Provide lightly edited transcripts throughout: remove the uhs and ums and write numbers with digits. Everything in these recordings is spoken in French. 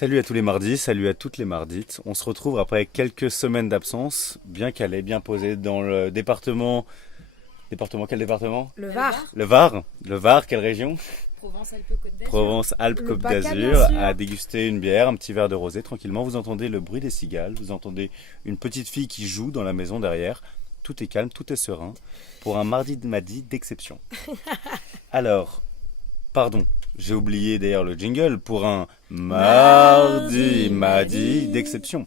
Salut à tous les mardis, salut à toutes les mardites. On se retrouve après quelques semaines d'absence, bien calé, bien posé dans le département. Quel département? Le Var. Le Var. Le Var, quelle région? Provence-Alpes-Côte d'Azur. Provence-Alpes-Côte Le PACA, d'Azur, bien sûr. à déguster une bière, un petit verre de rosé tranquillement. Vous entendez le bruit des cigales, vous entendez une petite fille qui joue dans la maison derrière. Tout est calme, tout est serein pour un mardi d'exception. Alors, pardon, j'ai oublié d'ailleurs le jingle pour un mardi d'exception.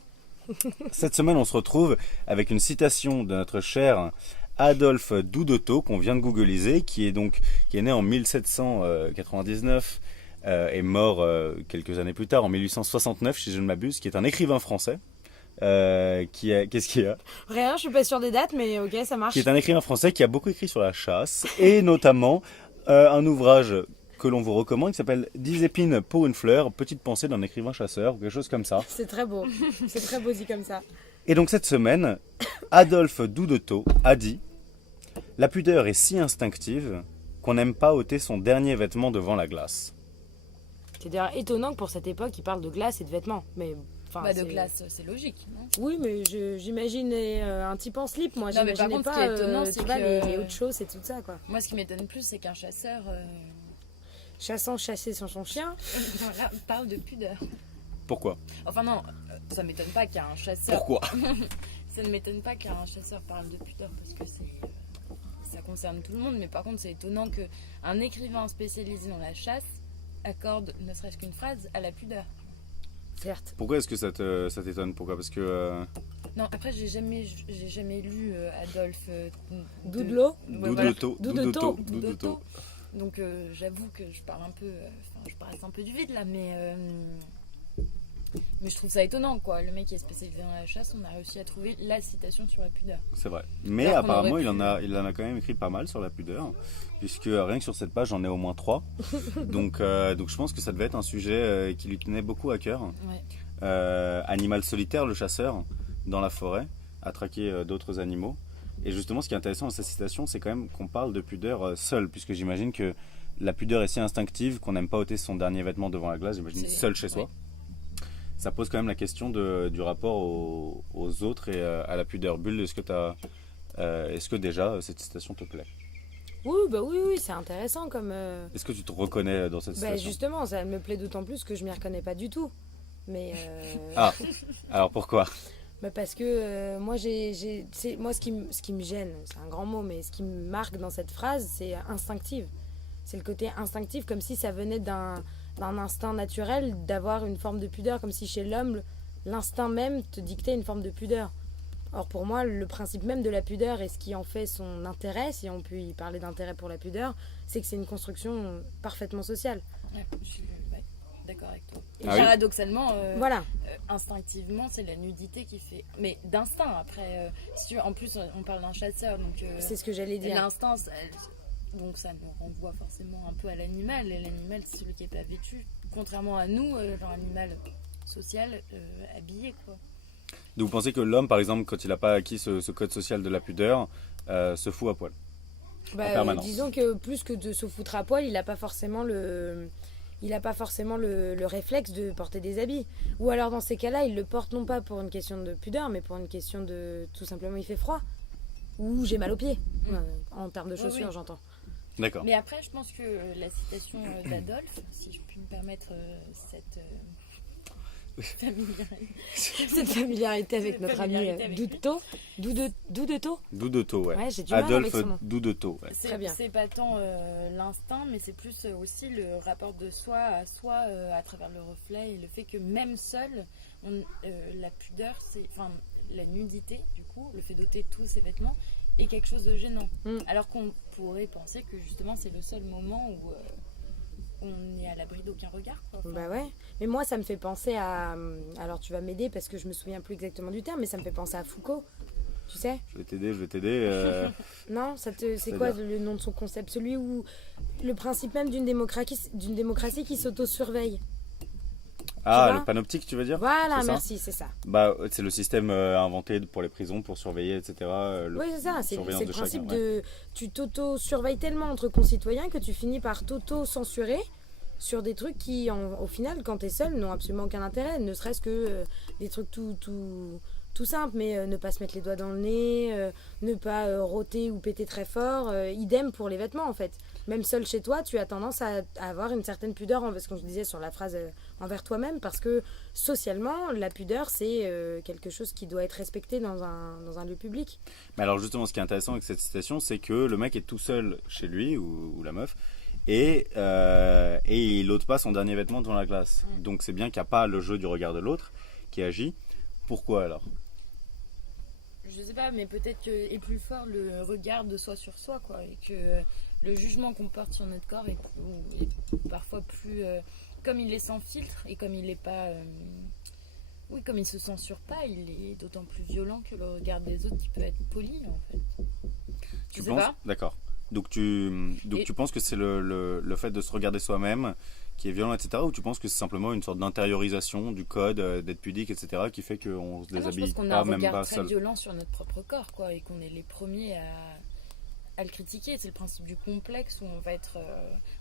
Cette semaine, on se retrouve avec une citation de notre cher Adolphe Doudotto qu'on vient de googliser, qui est né en 1799 et mort quelques années plus tard en 1869, si je ne m'abuse, qui est un écrivain français. Qu'est-ce qu'il y a? Rien, je suis pas sûre des dates, mais ok, ça marche. Qui est un écrivain français qui a beaucoup écrit sur la chasse et notamment un ouvrage que l'on vous recommande qui s'appelle 10 épines pour une fleur, petite pensée d'un écrivain chasseur, ou quelque chose comme ça. C'est très beau. C'est très beau dit comme ça. Et donc cette semaine, Adolphe Doudotto a dit: la pudeur est si instinctive qu'on n'aime pas ôter son dernier vêtement devant la glace. C'est d'ailleurs étonnant que pour cette époque, il parle de glace et de vêtements. Mais enfin, De glace, c'est logique, non? Oui, mais j'imaginais un type en slip, moi. Non, mais par J'imaginais contre, pas, ce qui est étonnant, c'est tu vois, que- les hautes choses et tout ça, quoi. Moi, ce qui m'étonne plus, c'est qu'un chasseur Chassant, chasser sans son chien. voilà, parle de pudeur. Pourquoi? Enfin non, ça m'étonne pas qu'un chasseur... Pourquoi? Ça ne m'étonne pas qu'un chasseur parle de pudeur, parce que ça concerne tout le monde. Mais par contre, c'est étonnant qu'un écrivain spécialisé dans la chasse accorde ne serait-ce qu'une phrase à la pudeur. Certes. Pourquoi est-ce que ça t'étonne? Pourquoi? Parce que Non, après, j'ai jamais lu Adolphe Doudelot. Doudotto. Donc j'avoue que je parle un peu, je passe un peu du vide là, mais je trouve ça étonnant quoi. Le mec qui est spécialisé dans la chasse, on a réussi à trouver la citation sur la pudeur. C'est vrai. Mais Alors qu'on apparemment, aurait il en a quand même écrit pas mal sur la pudeur, puisque rien que sur cette page, j'en ai au moins 3. Donc je pense que ça devait être un sujet qui lui tenait beaucoup à cœur. Ouais. Animal solitaire, le chasseur, dans la forêt, à traquer d'autres animaux. Et justement, ce qui est intéressant dans cette citation, c'est quand même qu'on parle de pudeur seul, puisque j'imagine que la pudeur est si instinctive qu'on n'aime pas ôter son dernier vêtement devant la glace, j'imagine, seul chez soi. Ça pose quand même la question du rapport aux autres et à la pudeur. Bulle, est-ce que déjà cette citation te plaît? Oui, c'est intéressant comme. Est-ce que tu te reconnais dans cette citation? Justement, ça me plaît d'autant plus que je m'y reconnais pas du tout. Mais. Ah, alors pourquoi? Parce que moi, moi, ce qui me gêne, c'est un grand mot, mais ce qui me marque dans cette phrase, c'est instinctive. C'est le côté instinctif, comme si ça venait d'un instinct naturel d'avoir une forme de pudeur, comme si chez l'homme, l'instinct même te dictait une forme de pudeur. Or, pour moi, le principe même de la pudeur et ce qui en fait son intérêt, si on peut y parler d'intérêt pour la pudeur, c'est que c'est une construction parfaitement sociale. Ouais, je suis d'accord avec toi. Et Ah oui. paradoxalement, Voilà. instinctivement, c'est la nudité qui fait. Mais d'instinct, après, si tu veux, en plus, on parle d'un chasseur, donc. C'est ce que j'allais dire. L'instinct, donc ça nous renvoie forcément un peu à l'animal. Et l'animal, c'est celui qui n'est pas vêtu. Contrairement à nous, genre animal social, habillé, quoi. Donc vous pensez que l'homme, par exemple, quand il n'a pas acquis ce code social de la pudeur, se fout à poil en permanence? Disons que plus que de se foutre à poil, il n'a pas forcément le réflexe de porter des habits. Ou alors dans ces cas-là, il le porte non pas pour une question de pudeur, mais pour une question de tout simplement il fait froid. Ou j'ai mal aux pieds. En termes de chaussures, Oui. j'entends. D'accord. Mais après, je pense que la citation d'Adolphe, si je puis me permettre cette familiarité. Cette familiarité avec notre ami Familiarité avec lui. Doudotto. Doudotto, ouais. Ouais, j'ai du mal avec Adolphe son nom. Doudotto, ouais. Très bien. C'est pas tant l'instinct, mais c'est plus aussi le rapport de soi à soi à travers le reflet et le fait que même seul, la pudeur, enfin la nudité, du coup, le fait d'ôter tous ses vêtements est quelque chose de gênant. Alors qu'on pourrait penser que justement c'est le seul moment où on est à l'abri d'aucun regard, quoi. Enfin, Bah ouais. Mais moi, ça me fait penser à. Alors tu vas m'aider parce que je me souviens plus exactement du terme, mais ça me fait penser à Foucault. Tu sais? Je vais t'aider. Non, c'est quoi le nom de son concept? Celui où le principe même d'une démocratie qui s'auto-surveille. Ah, vois le panoptique, tu veux dire? Voilà, C'est ça? merci, c'est ça. Bah, c'est le système inventé pour les prisons, pour surveiller, etc. Oui, c'est ça. C'est surveillance le de principe chacun, ouais. de. Tu t'auto-surveilles tellement entre concitoyens que tu finis par t'auto-censurer sur des trucs qui, au final, quand t'es seul, n'ont absolument aucun intérêt. Ne serait-ce que des trucs tout simples, mais ne pas se mettre les doigts dans le nez, ne pas rôter ou péter très fort. Idem pour les vêtements, en fait. Même seul chez toi, tu as tendance à avoir une certaine pudeur, parce qu'on se disait sur la phrase envers toi-même, parce que socialement, la pudeur, c'est quelque chose qui doit être respecté dans un lieu public. Mais alors justement, ce qui est intéressant avec cette citation, c'est que le mec est tout seul chez lui, ou la meuf, et il ôte pas son dernier vêtement devant la glace. Donc c'est bien qu'il n'y a pas le jeu du regard de l'autre qui agit. Pourquoi alors ? Je sais pas, mais peut-être que est plus fort le regard de soi sur soi, quoi, et que le jugement qu'on porte sur notre corps est parfois plus... comme il est sans filtre, et comme il est pas... oui, comme il se censure pas, il est d'autant plus violent que le regard des autres qui peut être poli, en fait. Tu penses ? D'accord. Donc tu penses que c'est le fait de se regarder soi-même qui est violent, etc. Ou tu penses que c'est simplement une sorte d'intériorisation du code, d'être pudique, etc. qui fait qu'on se déshabille pas, même pas seul ? Je pense qu'on a un regard très violent sur notre propre corps, quoi, et qu'on est les premiers à le critiquer. C'est le principe du complexe où on va être...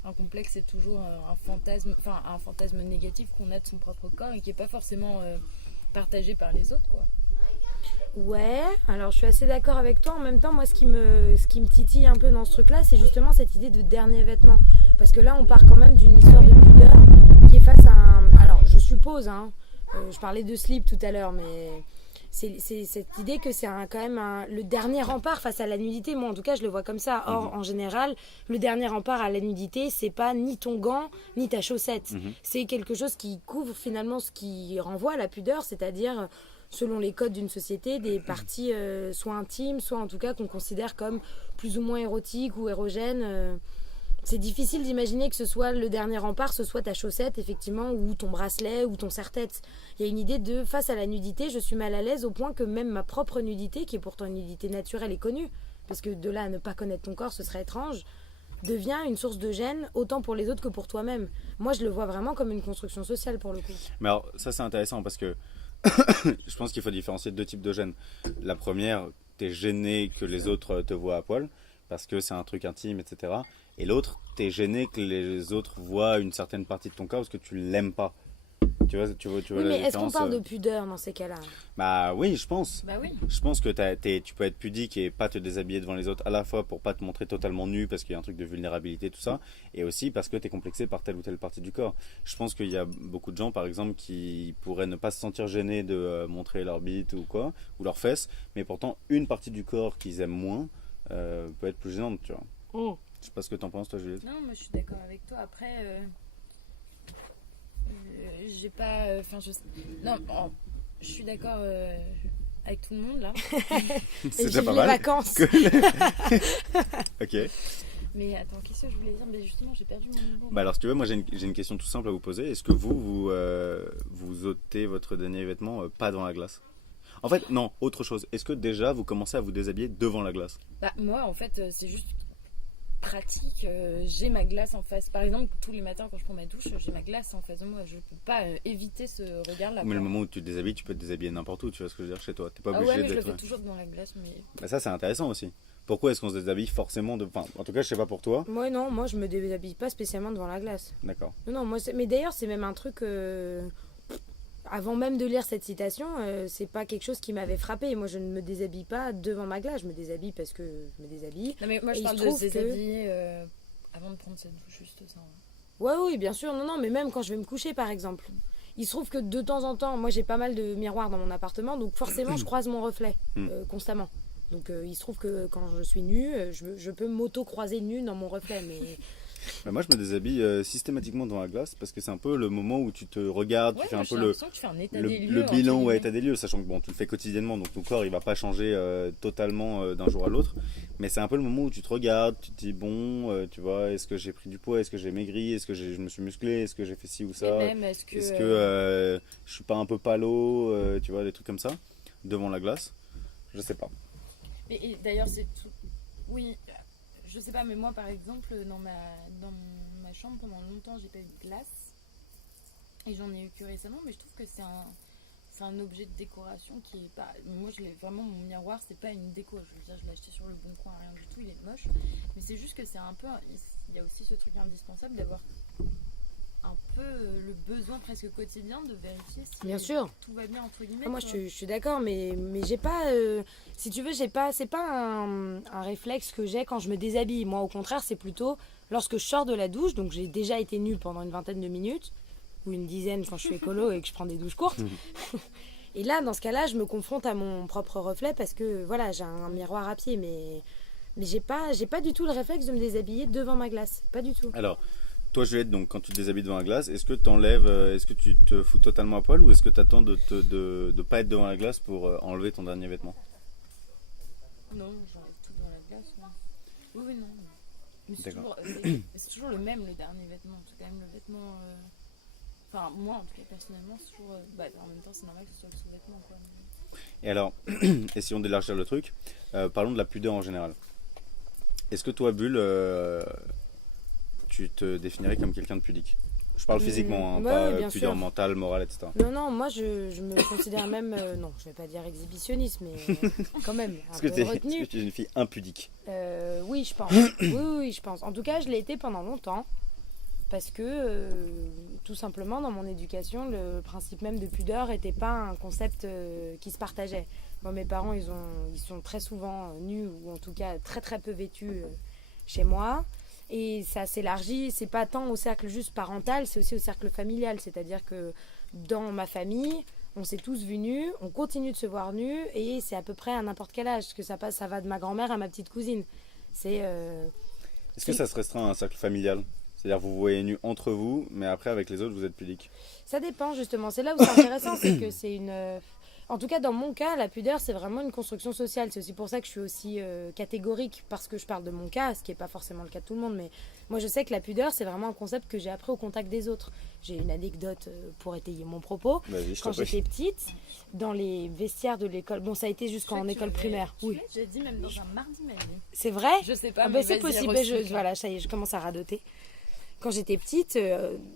un complexe, c'est toujours un fantasme négatif qu'on a de son propre corps et qui n'est pas forcément partagé par les autres, quoi. Ouais, alors je suis assez d'accord avec toi. En même temps, moi, ce qui me titille un peu dans ce truc-là, c'est justement cette idée de dernier vêtement. Parce que là, on part quand même d'une histoire de pudeur qui est face à un... Alors, je suppose, je parlais de slip tout à l'heure, mais c'est cette idée que c'est quand même le dernier rempart face à la nudité. Moi, en tout cas, je le vois comme ça. Or, en général, le dernier rempart à la nudité, c'est pas ni ton gant, ni ta chaussette. C'est quelque chose qui couvre finalement ce qui renvoie à la pudeur, c'est-à-dire... selon les codes d'une société, des parties soit intimes, soit en tout cas qu'on considère comme plus ou moins érotiques ou érogènes. C'est difficile d'imaginer que ce soit le dernier rempart, ce soit ta chaussette, effectivement, ou ton bracelet, ou ton serre-tête. Il y a une idée de, face à la nudité, je suis mal à l'aise au point que même ma propre nudité, qui est pourtant une nudité naturelle et connue, parce que de là à ne pas connaître ton corps, ce serait étrange, devient une source de gêne, autant pour les autres que pour toi-même. Moi, je le vois vraiment comme une construction sociale, pour le coup. Mais alors, ça c'est intéressant, parce que je pense qu'il faut différencier deux types de gêne. La première, t'es gêné que les autres te voient à poil parce que c'est un truc intime, etc. Et l'autre, t'es gêné que les autres voient une certaine partie de ton corps parce que tu l'aimes pas. Tu vois Oui, la mais est-ce qu'on différence, parle de pudeur dans ces cas-là ? Bah oui, je pense. Bah oui. Je pense que tu peux être pudique et pas te déshabiller devant les autres, à la fois pour pas te montrer totalement nu parce qu'il y a un truc de vulnérabilité, tout ça, et aussi parce que tu es complexé par telle ou telle partie du corps. Je pense qu'il y a beaucoup de gens, par exemple, qui pourraient ne pas se sentir gênés de montrer leur bite ou quoi, ou leurs fesses, mais pourtant une partie du corps qu'ils aiment moins peut être plus gênante, tu vois. Je sais pas ce que t'en penses, toi, Juliette. Non, moi je suis d'accord avec toi. Après, j'ai pas... Non, je suis d'accord avec tout le monde, là. C'est Et déjà vive pas les mal. vacances. Ok. Mais attends, qu'est-ce que je voulais dire ? Mais justement, j'ai perdu mon... Bah alors, si tu veux, moi j'ai une question tout simple à vous poser. Est-ce que vous ôtez votre dernier vêtement pas dans la glace ? En fait, non, autre chose. Est-ce que déjà vous commencez à vous déshabiller devant la glace ? Bah, moi, en fait, c'est juste pratique. J'ai ma glace en face. Par exemple, tous les matins, quand je prends ma douche, j'ai ma glace en face de moi. Je peux pas éviter ce regard-là. Mais le moment où tu te déshabilles, tu peux te déshabiller n'importe où, tu vois ce que je veux dire, chez toi. T'es pas Ah obligé ouais, mais je le d'être... fais toujours dans la glace. Mais... Bah ça, c'est intéressant aussi. Pourquoi est-ce qu'on se déshabille forcément de... Enfin, en tout cas, je sais pas pour toi. Moi, non, moi, je me déshabille pas spécialement devant la glace. D'accord. Non, moi, mais d'ailleurs, c'est même un truc... Avant même de lire cette citation, c'est pas quelque chose qui m'avait frappé. Moi, je ne me déshabille pas devant ma glace. Je me déshabille parce que je me déshabille. Non, mais moi, je Et parle il de se trouve se déshabiller avant de prendre cette douche, juste ça. Ouais, oui, bien sûr. Non, mais même quand je vais me coucher, par exemple. Il se trouve que de temps en temps, moi, j'ai pas mal de miroirs dans mon appartement, donc forcément, je croise mon reflet constamment. Donc, il se trouve que quand je suis nue, je peux m'auto-croiser nue dans mon reflet, mais... Bah moi, je me déshabille systématiquement dans la glace parce que c'est un peu le moment où tu te regardes, Ouais, tu fais un peu le bilan ou état des lieux, sachant que bon, tu le fais quotidiennement, donc ton corps il va pas changer totalement d'un jour à l'autre. Mais c'est un peu le moment où tu te regardes, tu te dis bon, tu vois, est-ce que j'ai pris du poids, est-ce que j'ai maigri, est-ce que je me suis musclé, est-ce que j'ai fait ci ou ça, est-ce que je suis pas un peu palo, tu vois, des trucs comme ça, devant la glace. Je sais pas. et d'ailleurs, c'est tout. Oui. Je sais pas, mais moi par exemple, dans ma chambre, pendant longtemps, j'ai pas eu de glace. Et j'en ai eu que récemment, mais je trouve que c'est un objet de décoration qui est pas. Moi, vraiment, mon miroir, c'est pas une déco. Je veux dire, je l'ai acheté sur le bon coin, rien du tout, il est moche. Mais c'est juste que c'est un peu. Il y a aussi ce truc indispensable d'avoir un peu le besoin presque quotidien de vérifier si Bien sûr. tout va bien entre guillemets. Ah, moi, quoi. je suis d'accord, mais j'ai pas, si tu veux, c'est pas un réflexe que j'ai quand je me déshabille. Moi, au contraire, c'est plutôt lorsque je sors de la douche, donc j'ai déjà été nue pendant une vingtaine de minutes, ou une dizaine quand je suis écolo et que je prends des douches courtes. Et là, dans ce cas-là, je me confronte à mon propre reflet parce que, voilà, j'ai un miroir à pied, mais j'ai pas du tout le réflexe de me déshabiller devant ma glace. Pas du tout. Alors, toi, Juliette, donc quand tu te déshabilles devant la glace, est-ce que est-ce que tu te fous totalement à poil ou est-ce que tu attends de pas être devant la glace pour enlever ton dernier vêtement? Non, j'enlève tout dans la glace. Non. Oui, non. Mais c'est D'accord. c'est toujours le même, le dernier vêtement. C'est quand même le vêtement. Enfin, moi, en tout cas, personnellement, c'est toujours. En même temps, c'est normal que ce soit le sous-vêtement, quoi. Et alors, essayons d'élargir le truc, parlons de la pudeur en général. Est-ce que toi, Bulle, tu te définirais comme quelqu'un de pudique? Je parle physiquement, hein, ouais, pas ouais, bien pudeur sûr. mentale, morale, etc. Non, moi, je me considère même, non, je vais pas dire exhibitionniste, mais quand même, un Est-ce que peu est-ce retenue. que tu es une fille impudique? Oui, je pense. Oui, je pense. En tout cas, je l'ai été pendant longtemps. Parce que, tout simplement, dans mon éducation, le principe même de pudeur n'était pas un concept qui se partageait. Moi, mes parents, ils sont très souvent nus, ou en tout cas très très peu vêtus chez moi. Et ça s'élargit, c'est pas tant au cercle juste parental, c'est aussi au cercle familial. C'est-à-dire que dans ma famille, on s'est tous vus nus, on continue de se voir nus, et c'est à peu près à n'importe quel âge, que ça passe, ça va de ma grand-mère à ma petite cousine. C'est... Est-ce que ça se restreint à un cercle familial? C'est-à-dire vous vous voyez nus entre vous, mais après avec les autres vous êtes pudique. Ça dépend justement, c'est là où c'est intéressant, c'est que c'est une... En tout cas dans mon cas, la pudeur c'est vraiment une construction sociale, c'est aussi pour ça que je suis aussi catégorique, parce que je parle de mon cas, ce qui n'est pas forcément le cas de tout le monde, mais moi je sais que la pudeur c'est vraiment un concept que j'ai appris au contact des autres. J'ai une anecdote pour étayer mon propos. Vas-y, je Quand t'en prie. j'étais petite, dans les vestiaires de l'école, bon ça a été jusqu'en école primaire, oui. J'ai dit même dans un mardi ma vie. C'est vrai? Je sais pas, Ah mais bah, c'est vas-y, possible, recycle. voilà, ça y est, je commence à radoter. Quand j'étais petite,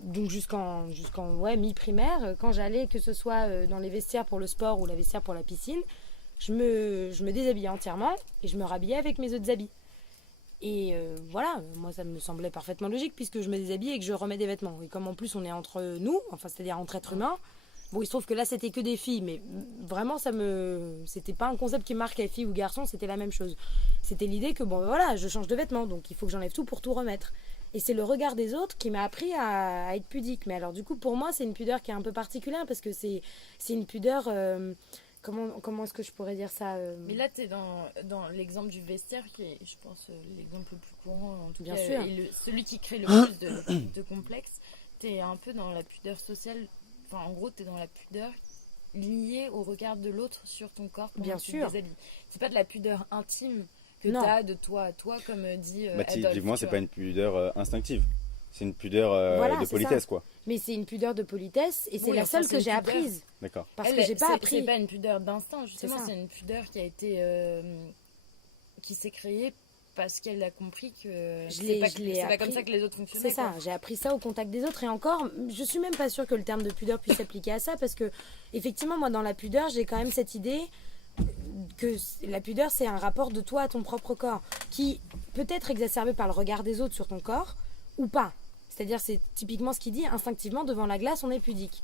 donc jusqu'en mi-primaire, quand j'allais, que ce soit dans les vestiaires pour le sport ou la vestiaire pour la piscine, je me déshabillais entièrement et je me rhabillais avec mes autres habits. Et voilà, moi ça me semblait parfaitement logique puisque je me déshabille et que je remets des vêtements. Et comme en plus on est entre nous, enfin c'est-à-dire entre êtres humains, bon il se trouve que là c'était que des filles, mais vraiment c'était pas un concept qui marquait filles ou garçons, c'était la même chose. C'était l'idée que bon voilà, je change de vêtements, donc il faut que j'enlève tout pour tout remettre. Et c'est le regard des autres qui m'a appris à être pudique. Mais alors du coup, pour moi, c'est une pudeur qui est un peu particulière parce que c'est une pudeur... comment est-ce que je pourrais dire ça Mais là, tu es dans l'exemple du vestiaire qui est, je pense, l'exemple le plus courant, en tout Bien cas, sûr. et celui qui crée le plus de complexes. Tu es un peu dans la pudeur sociale. Enfin, en gros, tu es dans la pudeur liée au regard de l'autre sur ton corps. Bien sûr. C'est pas de la pudeur intime que Non. tu as de toi à toi, comme dit Bah, Adolphe. typiquement, c'est pas une pudeur instinctive. C'est une pudeur Voilà, de c'est politesse, ça. quoi. Mais c'est une pudeur de politesse et c'est Oui, la enfin, seule c'est que une j'ai pudeur. apprise. D'accord. Parce Elle, que j'ai pas c'est appris. pas une pudeur d'instinct, justement, ça. c'est une pudeur qui a été qui s'est créée parce qu'elle a compris que c'est pas comme appris. ça que les autres fonctionnaient. C'est ça, quoi. j'ai appris ça au contact des autres et encore, je suis même pas sûre que le terme de pudeur puisse s'appliquer à ça parce que effectivement moi dans la pudeur j'ai quand même cette idée que la pudeur c'est un rapport de toi à ton propre corps qui peut être exacerbé par le regard des autres sur ton corps ou pas. C'est-à-dire c'est typiquement ce qu'il dit, instinctivement devant la glace on est pudique.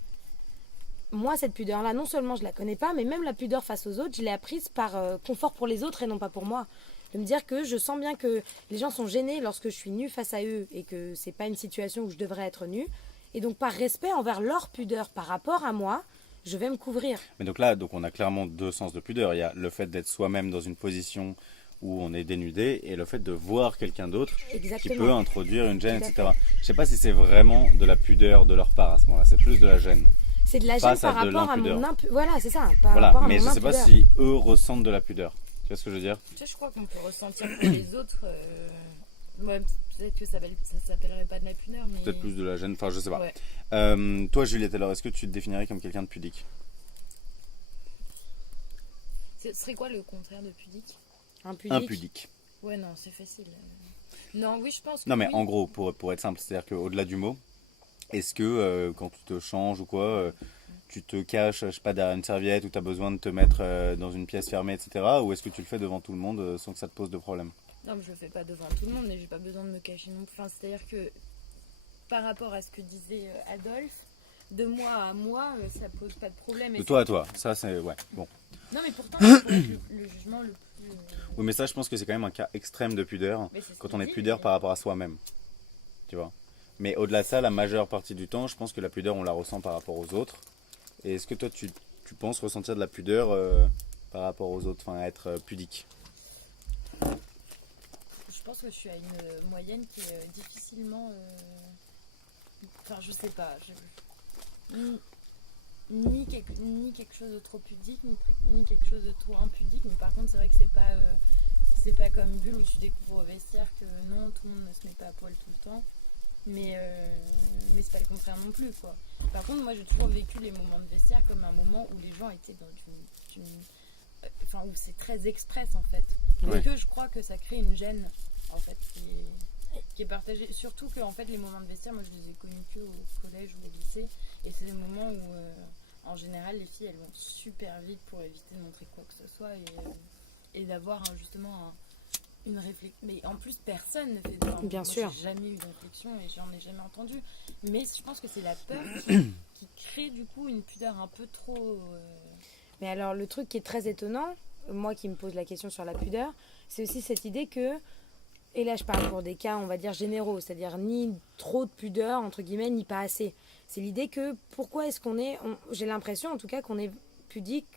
Moi cette pudeur là non seulement je la connais pas mais même la pudeur face aux autres je l'ai apprise par confort pour les autres et non pas pour moi. De me dire que je sens bien que les gens sont gênés lorsque je suis nue face à eux et que c'est pas une situation où je devrais être nue. Et donc par respect envers leur pudeur par rapport à moi, je vais me couvrir. Mais donc là, on a clairement deux sens de pudeur. Il y a le fait d'être soi-même dans une position où on est dénudé et le fait de voir quelqu'un d'autre qui Exactement. peut introduire une gêne, Tout à etc. Je sais pas si c'est vraiment de la pudeur de leur part à ce moment-là. C'est plus de la gêne. C'est de la Pas gêne ça, par de rapport à l'impudeur. mon Voilà, c'est ça. Par Voilà, rapport à mais mon je sais pas impudeur. si eux ressentent de la pudeur. Tu vois ce que je veux dire? Tu sais, je crois qu'on peut ressentir que les autres. Ouais, peut-être que ça s'appellerait pas de la pudeur, mais. Peut-être plus de la gêne, enfin je sais pas. Ouais. Toi Juliette, alors est-ce que tu te définirais comme quelqu'un de pudique? Ce serait quoi le contraire de pudique? Impudique. Ouais, non, c'est facile. Non, oui, je pense que. Non mais oui. en gros, pour être simple, c'est-à-dire qu'au-delà du mot, est-ce que quand tu te changes ou quoi, tu te caches, je sais pas, derrière une serviette ou tu as besoin de te mettre dans une pièce fermée, etc. Ou est-ce que tu le fais devant tout le monde sans que ça te pose de problème? Non, mais je le fais pas devant tout le monde, mais j'ai pas besoin de me cacher non plus. Enfin, c'est-à-dire que par rapport à ce que disait Adolphe, de moi à moi, ça pose pas de problème. De toi à toi, ça c'est... Ouais, bon. Non, mais pourtant, c'est pour être le jugement le plus... Oui, mais ça, je pense que c'est quand même un cas extrême de pudeur, quand on est pudeur par rapport à soi-même. Tu vois. Mais au-delà de ça, la majeure partie du temps, je pense que la pudeur, on la ressent par rapport aux autres. Et est-ce que toi, tu penses ressentir de la pudeur par rapport aux autres, enfin, être pudique? Je pense que je suis à une moyenne qui est difficilement... Enfin, je sais pas. Ni quelque chose de trop pudique, ni quelque chose de trop impudique. Mais par contre, c'est vrai que c'est pas comme Bulle où tu découvres au vestiaire que non, tout le monde ne se met pas à poil tout le temps. Mais c'est pas le contraire non plus, quoi. Par contre, moi, j'ai toujours vécu les moments de vestiaire comme un moment où les gens étaient dans enfin, où c'est très express, en fait. Ouais. Et que je crois que ça crée une gêne, en fait, qui est partagée. Surtout que, en fait, les moments de vestiaire, moi, je les ai connus que au collège ou au lycée. Et c'est des moments où, en général, les filles, elles vont super vite pour éviter de montrer quoi que ce soit et d'avoir justement une réflexion. Mais en plus, personne ne fait ça. Bien sûr. J'ai jamais eu de réflexion et j'en ai jamais entendu. Mais je pense que c'est la peur qui crée du coup une pudeur un peu trop... Mais alors, le truc qui est très étonnant, moi qui me pose la question sur la pudeur, c'est aussi cette idée que, et là je parle pour des cas, on va dire généraux, c'est-à-dire ni trop de pudeur, entre guillemets, ni pas assez. C'est l'idée que, pourquoi est-ce qu'on est... j'ai l'impression en tout cas qu'on est pudique,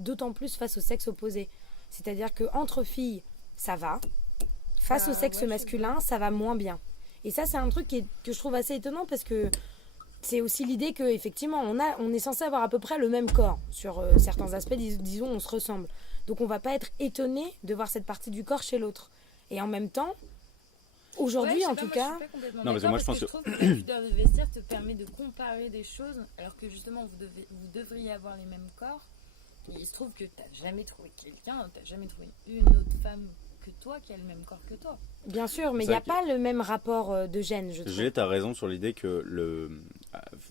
d'autant plus face au sexe opposé. C'est-à-dire qu'entre filles, ça va. Face au sexe masculin, ça va moins bien. Et ça, c'est un truc que je trouve assez étonnant parce que c'est aussi l'idée qu'effectivement, on est censé avoir à peu près le même corps. Sur certains aspects, disons, on se ressemble. Donc on va pas être étonné de voir cette partie du corps chez l'autre. Et en même temps, aujourd'hui en tout cas... Non, mais moi je pense que... Je trouve que la pudeur de vestiaire te permet de comparer des choses alors que justement vous devriez avoir les mêmes corps. Et il se trouve que t'as jamais trouvé quelqu'un, t'as jamais trouvé une autre femme que toi qui a le même corps que toi. Bien sûr, mais il n'y a pas le même rapport de gène, je trouve. Juliette a raison sur l'idée que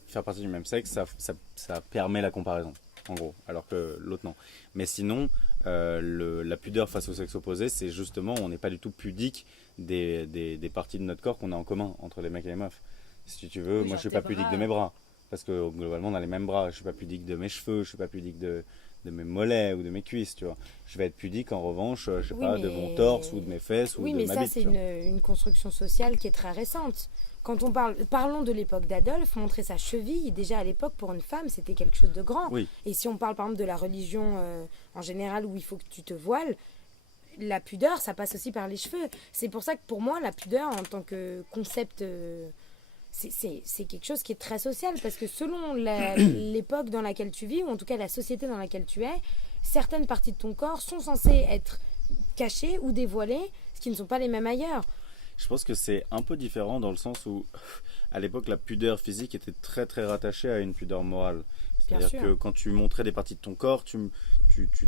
faire partie du même sexe, ça permet la comparaison, en gros, alors que l'autre non. Mais sinon, la pudeur face au sexe opposé, c'est justement, on n'est pas du tout pudique des parties de notre corps qu'on a en commun entre les mecs et les meufs. Si tu veux, moi je suis pas pudique de mes bras, parce que globalement on a les mêmes bras. Je suis pas pudique de mes cheveux, je suis pas pudique de mes mollets ou de mes cuisses, tu vois. Je vais être pudique en revanche, je sais pas, de mon torse ou de mes fesses ou de ma bite. Oui, mais ça c'est une construction sociale qui est très récente. Quand on parlons de l'époque d'Adolphe, montrer sa cheville, déjà à l'époque pour une femme c'était quelque chose de grand. Oui. Et si on parle par exemple de la religion en général où il faut que tu te voiles, la pudeur ça passe aussi par les cheveux. C'est pour ça que pour moi la pudeur en tant que concept... c'est quelque chose qui est très social parce que selon l'époque dans laquelle tu vis ou en tout cas la société dans laquelle tu es, certaines parties de ton corps sont censées être cachées ou dévoilées, ce qui ne sont pas les mêmes ailleurs. Je pense que c'est un peu différent dans le sens où à l'époque la pudeur physique était très très rattachée à une pudeur morale. C'est-à-dire que quand tu montrais des parties de ton corps, tu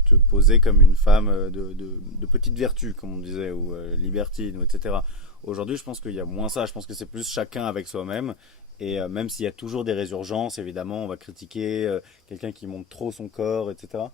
te posais comme une femme de petite vertu, comme on disait, ou libertine, ou etc. Aujourd'hui, je pense qu'il y a moins ça. Je pense que c'est plus chacun avec soi-même. Et même s'il y a toujours des résurgences, évidemment, on va critiquer quelqu'un qui montre trop son corps, etc.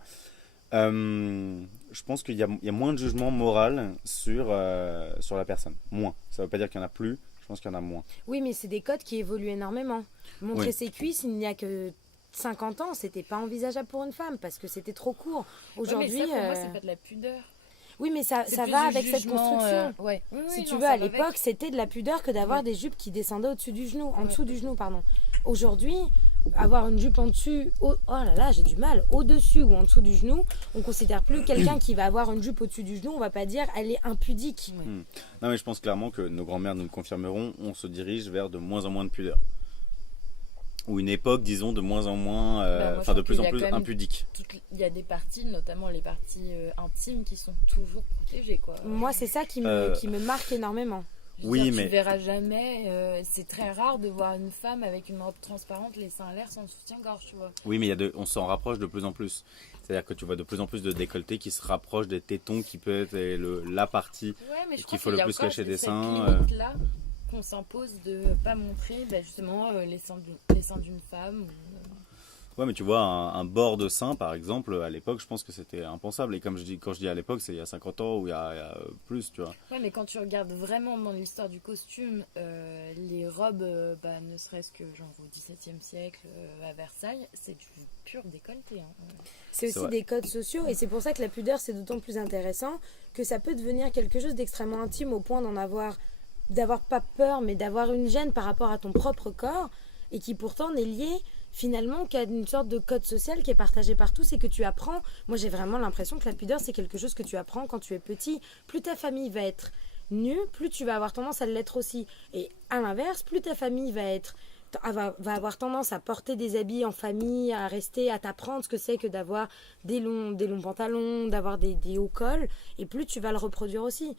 Je pense qu'il y a moins de jugement moral sur la personne. Moins. Ça ne veut pas dire qu'il n'y en a plus. Je pense qu'il y en a moins. Oui, mais c'est des codes qui évoluent énormément. Montrer ses cuisses, il n'y a que 50 ans, c'était pas envisageable pour une femme parce que c'était trop court. Aujourd'hui, mais ça, pour moi, c'est pas de la pudeur. Oui, mais ça va avec cette construction. Si tu veux, à l'époque, c'était de la pudeur que d'avoir des jupes qui descendaient au-dessus du genou, en dessous du genou, pardon. Aujourd'hui, avoir une jupe en dessus, oh là là, j'ai du mal, au-dessus ou en dessous du genou, on considère plus quelqu'un qui va avoir une jupe au-dessus du genou, on va pas dire elle est impudique. Non, mais je pense clairement que nos grands-mères nous le confirmeront, on se dirige vers de moins en moins de pudeur. Ou une époque, disons, de moins en moins, de plus en plus impudique. Il y a des parties, notamment les parties intimes, qui sont toujours protégées, quoi. Moi, c'est ça qui me marque énormément. Tu verras jamais, c'est très rare de voir une femme avec une robe transparente, les seins à l'air sans soutien-gorge, tu vois. Oui, mais on s'en rapproche de plus en plus. C'est-à-dire que tu vois de plus en plus de décolletés qui se rapprochent des tétons, qui peut être la partie qu'il faut le plus cacher des seins. Là qu'on s'impose de pas montrer justement les seins d'une femme. Ouais, mais tu vois, un bord de sein, par exemple, à l'époque, je pense que c'était impensable. Et comme je dis, quand je dis à l'époque, c'est il y a 50 ans ou il y a plus, tu vois. Ouais, mais quand tu regardes vraiment dans l'histoire du costume, les robes, ne serait-ce que genre au XVIIe siècle à Versailles, c'est du pur décolleté. Hein. C'est C'est aussi vrai. des codes sociaux et c'est pour ça que la pudeur c'est d'autant plus intéressant que ça peut devenir quelque chose d'extrêmement intime au point d'avoir pas peur mais d'avoir une gêne par rapport à ton propre corps et qui pourtant n'est lié finalement qu'à une sorte de code social qui est partagé par tous et que tu apprends. Moi j'ai vraiment l'impression que la pudeur c'est quelque chose que tu apprends quand tu es petit. Plus ta famille va être nue, plus tu vas avoir tendance à l'être aussi. Et à l'inverse, plus ta famille va avoir tendance à porter des habits en famille, à rester, à t'apprendre ce que c'est que d'avoir des longs pantalons, d'avoir des hauts cols, et plus tu vas le reproduire aussi.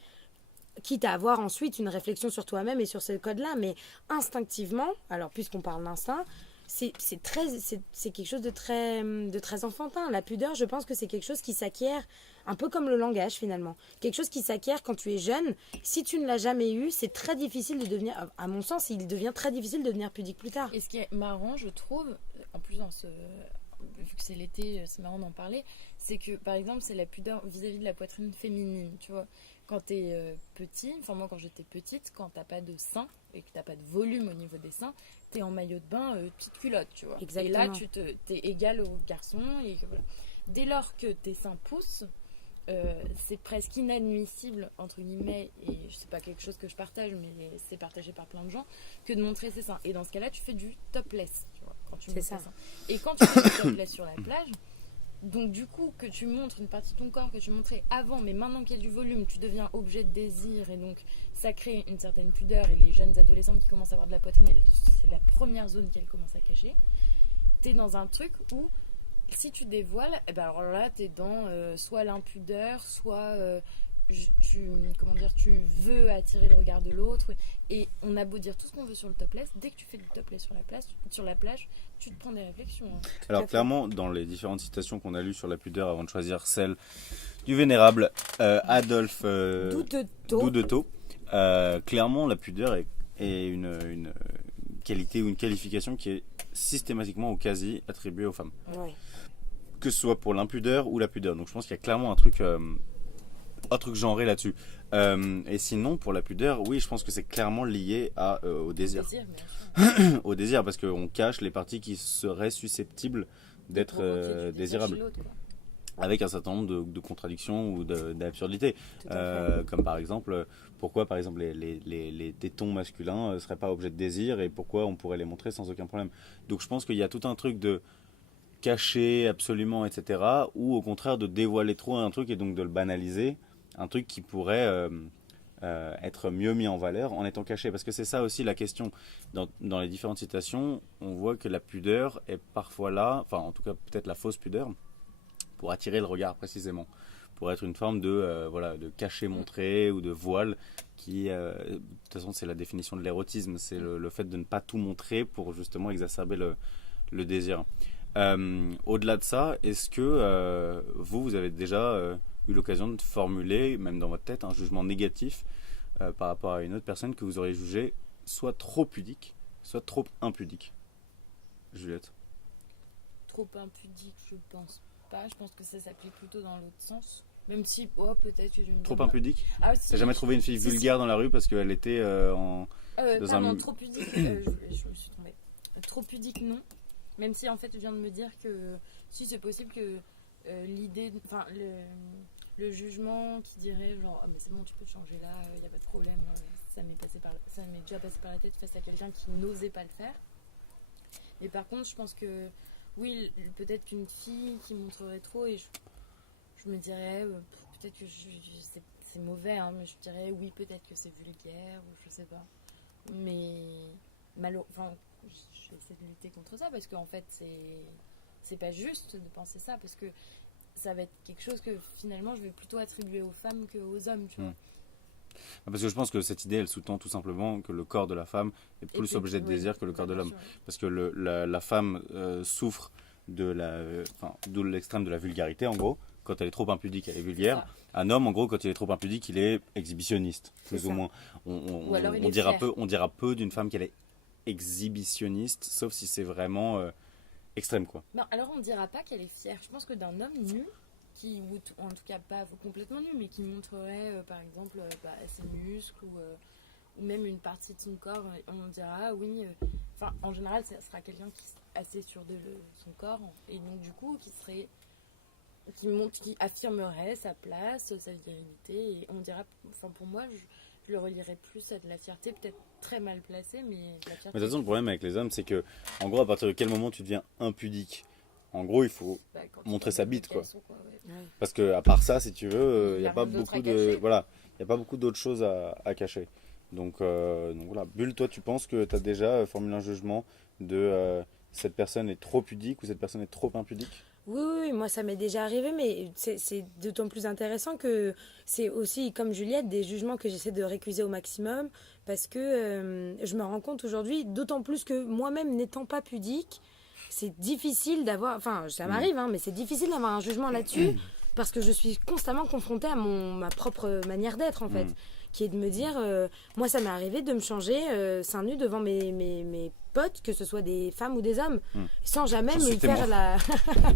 Quitte à avoir ensuite une réflexion sur toi-même et sur ce code-là, mais instinctivement, alors puisqu'on parle d'instinct, c'est quelque chose de très enfantin. La pudeur, je pense que c'est quelque chose qui s'acquiert un peu comme le langage finalement. Quelque chose qui s'acquiert quand tu es jeune. Si tu ne l'as jamais eu, c'est très difficile de devenir, à mon sens, il devient très difficile de devenir pudique plus tard. Et ce qui est marrant, je trouve, en plus vu que c'est l'été, c'est marrant d'en parler, c'est que par exemple, c'est la pudeur vis-à-vis de la poitrine féminine, tu vois. Quand t'es petit, enfin moi quand j'étais petite, quand t'as pas de sein et que t'as pas de volume au niveau des seins, t'es en maillot de bain, petite culotte, tu vois. Exactement. Et là, t'es égal aux garçons. Et voilà. Dès lors que tes seins poussent, c'est presque inadmissible, entre guillemets, et c'est pas quelque chose que je partage, mais c'est partagé par plein de gens, que de montrer ses seins. Et dans ce cas-là, tu fais du topless, tu vois, quand tu montres tes seins. Et quand tu fais du topless sur la plage, donc du coup, que tu montres une partie de ton corps que tu montrais avant, mais maintenant qu'il y a du volume, tu deviens objet de désir, et donc ça crée une certaine pudeur, et les jeunes adolescentes qui commencent à avoir de la poitrine, c'est la première zone qu'elles commencent à cacher. T'es dans un truc où si tu dévoiles, eh ben alors là, t'es dans soit l'impudeur, soit tu veux attirer le regard de l'autre. Et on a beau dire tout ce qu'on veut sur le topless, dès que tu fais du topless sur la plage, tu te prends des réflexions. Hein. Alors clairement, dans les différentes citations qu'on a lues sur la pudeur avant de choisir celle du vénérable Adolphe Doudetot, clairement la pudeur est une qualité ou une qualification qui est systématiquement ou quasi attribuée aux femmes. Ouais. Que ce soit pour l'impudeur ou la pudeur. Donc je pense qu'il y a clairement un truc genré là-dessus. Et sinon, pour la pudeur, oui, je pense que c'est clairement lié au désir. Au désir, parce qu'on cache les parties qui seraient susceptibles d'être désirables. Avec un certain nombre de contradictions ou d'absurdités. Comme par exemple, pourquoi par exemple les tétons masculins ne seraient pas objets de désir et pourquoi on pourrait les montrer sans aucun problème. Donc je pense qu'il y a tout un truc de cacher absolument, etc. Ou au contraire de dévoiler trop un truc et donc de le banaliser. Un truc qui pourrait être mieux mis en valeur en étant caché. Parce que c'est ça aussi la question. Dans les différentes citations, on voit que la pudeur est parfois là, enfin en tout cas peut-être la fausse pudeur, pour attirer le regard précisément. Pour être une forme de cacher-montrer ou de voile qui, de toute façon c'est la définition de l'érotisme, c'est le fait de ne pas tout montrer pour justement exacerber le désir. Au-delà de ça, est-ce que vous avez déjà eu l'occasion de formuler, même dans votre tête, un jugement négatif par rapport à une autre personne que vous auriez jugée soit trop pudique, soit trop impudique? Juliette? Trop impudique, je pense pas. Je pense que ça s'applique plutôt dans l'autre sens. Même si, peut-être que je me Trop impudique? Si, T'as jamais trouvé une fille vulgaire dans la rue parce qu'elle était trop pudique, je me suis trompée. Trop pudique, non. Même si en fait, je viens de me dire que si c'est possible que l'idée, enfin le jugement qui dirait genre mais c'est bon, tu peux te changer là, il n'y a pas de problème, ça m'est déjà passé par la tête face à quelqu'un qui n'osait pas le faire. Et par contre, je pense que oui, peut-être qu'une fille qui montrerait trop et je me dirais peut-être que c'est mauvais, hein, mais je dirais oui, peut-être que c'est vulgaire ou je sais pas. Mais je vais essayer de lutter contre ça parce qu'en fait c'est pas juste de penser ça parce que ça va être quelque chose que finalement je vais plutôt attribuer aux femmes qu'aux hommes, tu vois. Parce que je pense que cette idée elle sous-tend tout simplement que le corps de la femme est plus objet de désir que le corps de l'homme. Parce que la femme souffre de l'extrême de la vulgarité en gros. Quand elle est trop impudique, elle est vulgaire. Un homme, en gros, quand il est trop impudique, il est exhibitionniste, plus ou moins. On dira peu d'une femme qu'elle est exhibitionniste, sauf si c'est vraiment extrême, quoi. Ben, alors on dira pas qu'elle est fière. Je pense que d'un homme nu, ou en tout cas pas complètement nu, mais qui montrerait par exemple ses muscles ou même une partie de son corps, on dira oui. Enfin, en général, ça sera quelqu'un qui est assez sûr de son corps et donc du coup qui affirmerait sa place, sa virilité. Et on dira, enfin pour moi, je le relierais plus à de la fierté, peut-être très mal placée, mais de la fierté. Mais de toute façon, le problème avec les hommes, c'est que, en gros, à partir de quel moment tu deviens impudique? En gros, il faut montrer sa bite, quoi. Ouais. Parce que à part ça, si tu veux, il n'y y a a pas rien d'autre beaucoup à de, cacher. voilà, il y a pas beaucoup d'autres choses à cacher. Donc voilà. Bulle, toi, tu penses que tu as déjà formulé un jugement de cette personne est trop pudique ou cette personne est trop impudique? Oui, oui, oui, moi ça m'est déjà arrivé, mais c'est d'autant plus intéressant que c'est aussi, comme Juliette, des jugements que j'essaie de récuser au maximum, parce que je me rends compte aujourd'hui, d'autant plus que moi-même n'étant pas pudique, c'est difficile d'avoir, enfin ça m'arrive, hein, mais c'est difficile d'avoir un jugement là-dessus, parce que je suis constamment confrontée à ma propre manière d'être, en fait, qui est de me dire, moi ça m'est arrivé de me changer seins nus devant mes potes, que ce soit des femmes ou des hommes, sans jamais J'en me suis témoin. faire la...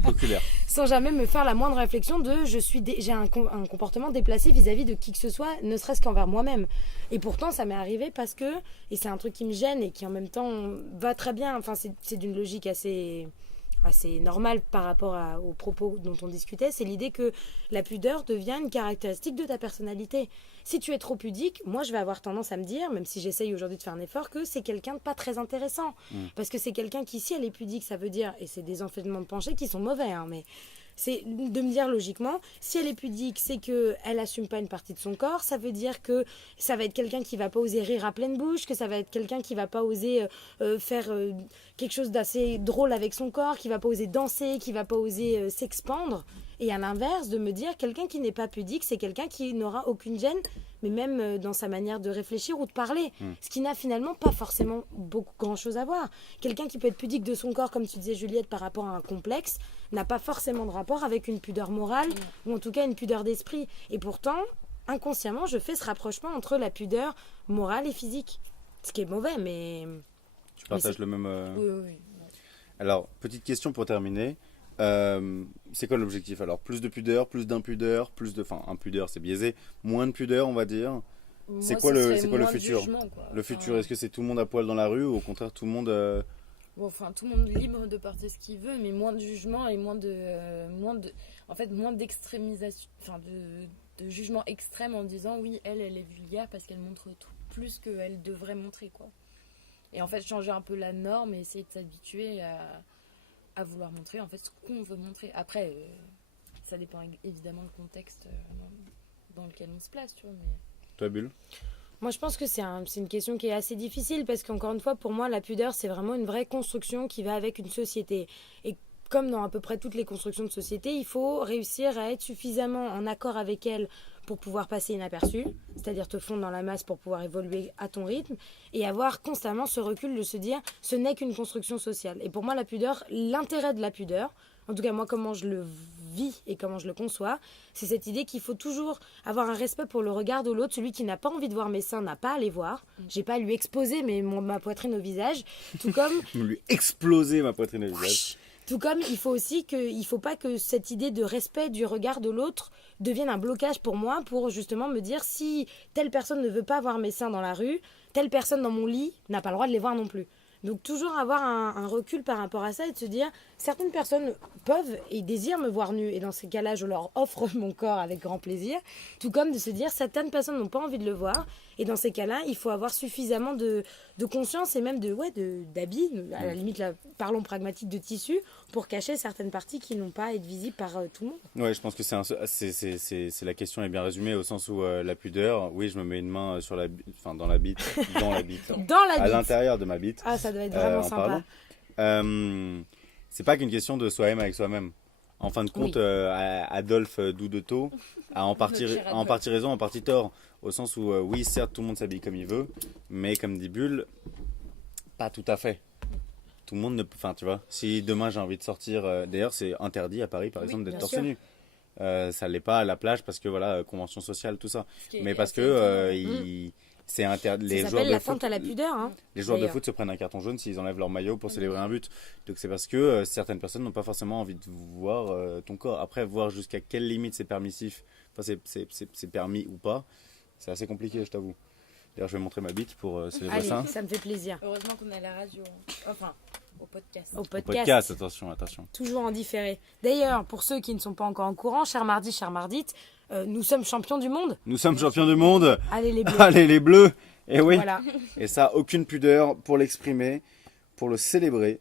Oculaire. sans jamais me faire la moindre réflexion de j'ai un comportement déplacé vis-à-vis de qui que ce soit, ne serait-ce qu'envers moi-même. Et pourtant, ça m'est arrivé parce que, et c'est un truc qui me gêne et qui en même temps va très bien, enfin c'est d'une logique assez normale par rapport aux propos dont on discutait, c'est l'idée que la pudeur devient une caractéristique de ta personnalité. Si tu es trop pudique, moi je vais avoir tendance à me dire, même si j'essaye aujourd'hui de faire un effort, que c'est quelqu'un de pas très intéressant. Parce que c'est quelqu'un qui, si elle est pudique, ça veut dire, et c'est des enfantements de pensée qui sont mauvais, hein, mais c'est de me dire logiquement, si elle est pudique, c'est qu'elle assume pas une partie de son corps, ça veut dire que ça va être quelqu'un qui va pas oser rire à pleine bouche, que ça va être quelqu'un qui va pas oser faire quelque chose d'assez drôle avec son corps, qui va pas oser danser, qui va pas oser s'expandre. Et à l'inverse, de me dire, quelqu'un qui n'est pas pudique, c'est quelqu'un qui n'aura aucune gêne, mais même dans sa manière de réfléchir ou de parler. Ce qui n'a finalement pas forcément beaucoup grand-chose à voir. Quelqu'un qui peut être pudique de son corps, comme tu disais Juliette, par rapport à un complexe, n'a pas forcément de rapport avec une pudeur morale, ou en tout cas une pudeur d'esprit. Et pourtant, inconsciemment, je fais ce rapprochement entre la pudeur morale et physique. Ce qui est mauvais, mais... Tu partages le même... Oui. Alors, petite question pour terminer. C'est quoi l'objectif? Alors, plus de pudeur, plus d'impudeur, plus de... Enfin, impudeur, c'est biaisé. Moins de pudeur, on va dire. C'est quoi le futur? Le futur, est-ce que c'est tout le monde à poil dans la rue ou au contraire tout le monde... Bon, enfin, tout le monde est libre de porter ce qu'il veut, mais moins de jugement et moins d'extrémisation, enfin, de jugement extrême en disant oui, elle est vulgaire parce qu'elle montre tout plus qu'elle devrait montrer, quoi. Et en fait, changer un peu la norme et essayer de s'habituer à vouloir montrer en fait ce qu'on veut montrer. Après, ça dépend évidemment du contexte dans lequel on se place, tu vois. Mais... Toi, Bulle? Moi, je pense que c'est une question qui est assez difficile parce qu'encore une fois, pour moi, la pudeur, c'est vraiment une vraie construction qui va avec une société. Et comme dans à peu près toutes les constructions de société, il faut réussir à être suffisamment en accord avec elle pour pouvoir passer inaperçu, c'est-à-dire te fondre dans la masse pour pouvoir évoluer à ton rythme et avoir constamment ce recul de se dire ce n'est qu'une construction sociale. Et pour moi, la pudeur, l'intérêt de la pudeur, en tout cas moi comment je le vis et comment je le conçois, c'est cette idée qu'il faut toujours avoir un respect pour le regard de l'autre. Celui qui n'a pas envie de voir mes seins n'a pas à les voir. J'ai pas à lui exposer ma poitrine au visage, tout comme lui exploser ma poitrine au visage. Tout comme il faut aussi il faut pas que cette idée de respect du regard de l'autre devienne un blocage pour moi, pour justement me dire si telle personne ne veut pas voir mes seins dans la rue, telle personne dans mon lit n'a pas le droit de les voir non plus. Donc toujours avoir un recul par rapport à ça et de se dire certaines personnes peuvent et désirent me voir nue et dans ces cas-là je leur offre mon corps avec grand plaisir, tout comme de se dire certaines personnes n'ont pas envie de le voir et dans ces cas-là il faut avoir suffisamment de conscience et même d'habits, à la limite là, parlons pragmatique, de tissu pour cacher certaines parties qui n'ont pas à être visibles par tout le monde. Ouais, je pense que c'est la question est bien résumée au sens où la pudeur, oui, je me mets une main sur dans la bite, dans la à bite, l'intérieur de ma bite. Ah, ça doit être vraiment sympa. C'est pas qu'une question de soi-même avec soi-même. En fin de compte, Adolphe Doudetot a en partie raison, en partie tort. Au sens où, oui, certes, tout le monde s'habille comme il veut, mais comme dit Bulle, pas tout à fait. Tout le monde ne peut... Enfin, tu vois, si demain j'ai envie de sortir... D'ailleurs, c'est interdit à Paris, par exemple, d'être torse nu. Ça l'est pas à la plage parce que, voilà, convention sociale, tout ça. Mais parce que C'est Ça s'appelle la fente à la pudeur. Hein. Les joueurs de D'ailleurs. foot se prennent un carton jaune s'ils enlèvent leur maillot pour célébrer un but. Donc c'est parce que certaines personnes n'ont pas forcément envie de voir ton corps. Après, voir jusqu'à quelle limite c'est permissif, enfin c'est permis ou pas, c'est assez compliqué, je t'avoue. D'ailleurs, je vais montrer ma bite pour célébrer Allez, ça. ça me fait plaisir. Heureusement qu'on est à la radio. Enfin, au podcast. Au Au podcast. podcast, attention, attention. Toujours en différé. D'ailleurs, pour ceux qui ne sont pas encore au courant, cher mardi, chère mardite, nous sommes champions du monde. Nous sommes champions du monde. Allez les bleus. Allez les bleus. Et oui. Voilà. Et ça, aucune pudeur pour l'exprimer, pour le célébrer,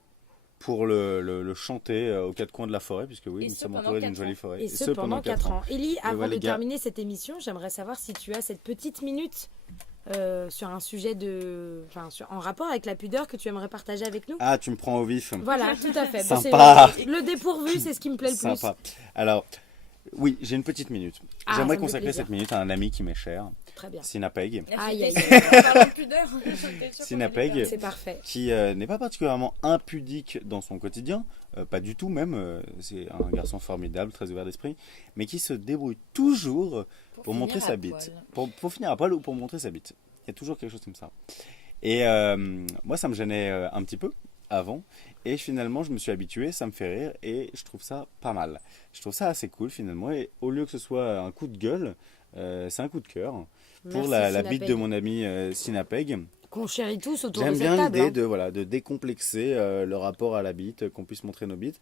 pour le chanter aux quatre coins de la forêt, puisque oui, Et nous ce sommes pendant entourés d'une 4 jolie ans. forêt. Et ce pendant 4 ans. Élie, avant ouais, de les gars. terminer cette émission, j'aimerais savoir si tu as cette petite minute sur un sujet en rapport avec la pudeur que tu aimerais partager avec nous. Ah, tu me prends au vif. Voilà, tout à fait. Bon, Sympa. c'est le dépourvu, c'est ce qui me plaît le plus. Sympa. Alors, oui, j'ai une petite minute. Ah, ça J'aimerais me fait consacrer plaisir. cette minute à un ami qui m'est cher, Très bien. Sinapeg, Aïe, aïe, En parlant de pudeur. t'es sûr qu'on Sinapeg. est C'est parfait. qui n'est pas particulièrement impudique dans son quotidien, pas du tout même, c'est un garçon formidable, très ouvert d'esprit, mais qui se débrouille toujours pour finir montrer à sa poil. bite. Pour finir à poil ou pour montrer sa bite. Il y a toujours quelque chose comme ça. Et moi, ça me gênait un petit peu avant. Et finalement, je me suis habitué, ça me fait rire et je trouve ça pas mal. Je trouve ça assez cool finalement. Et au lieu que ce soit un coup de gueule, c'est un coup de cœur pour Merci, la bite Sinapeg. de mon ami Sinapeg. Qu'on chérit tous autour de J'aime cette bien table. l'idée hein. de décomplexer le rapport à la bite, qu'on puisse montrer nos bites.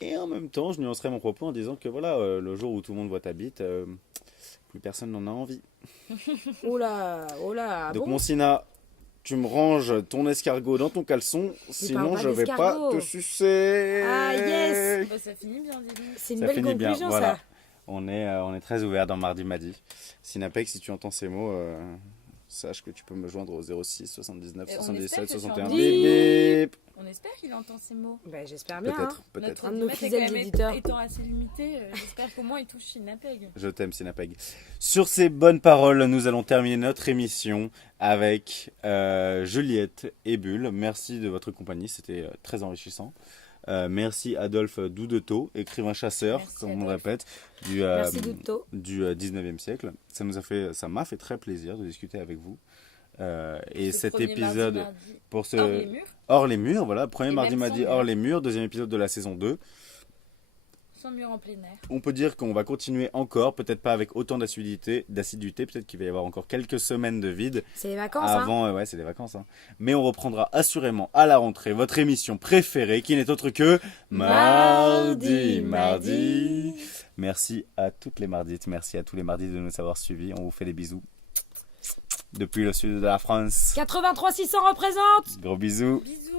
Et en même temps, je nuancerai mon propos en disant que voilà, le jour où tout le monde voit ta bite, plus personne n'en a envie. Oh là, Donc bon. mon Sina, tu me ranges ton escargot dans ton caleçon, sinon parle pas je vais pas d'escargot. te sucer. Ah, yes. Bah, ça finit bien, dis donc. C'est une Ça belle finit bien, conclusion, voilà. ça. On est très ouvert dans Mardi Madi. Sinapec, si tu entends ces mots, sache que tu peux me joindre au 06 79 Et on espère 77 que tu 61. entends. Bip bip. On espère qu'il entend ces mots. Ben, j'espère bien. Peut-être, hein. peut-être. Notre Un de nos audimat est fidèles quand même éditeurs. étant assez limité, j'espère qu'au moins il touche Sinapeg. Je t'aime, Sinapeg. Sur ces bonnes paroles, nous allons terminer notre émission avec Juliette et Bulle. Merci de votre compagnie, c'était très enrichissant. Merci Adolphe Doudetot, écrivain chasseur, Merci, comme on le Adolphe. répète, Merci Douto. du 19e siècle. Ça m'a fait très plaisir de discuter avec vous. Et Ce cet premier épisode, mardi, pour ce hors les murs, hors les murs, voilà, premier Et mardi même sans madi mur. hors les murs, deuxième épisode de la saison 2. sans mur en plein air. On peut dire qu'on va continuer encore, peut-être pas avec autant d'assiduité, peut-être qu'il va y avoir encore quelques semaines de vide C'est les vacances, hein. avant, ouais, c'est les vacances, hein. Mais on reprendra assurément à la rentrée votre émission préférée qui n'est autre que Mardi. Merci à toutes les mardites, merci à tous les mardis de nous avoir suivis. On vous fait des bisous depuis le sud de la France. 83 600 représente. Gros bisous. Bisous.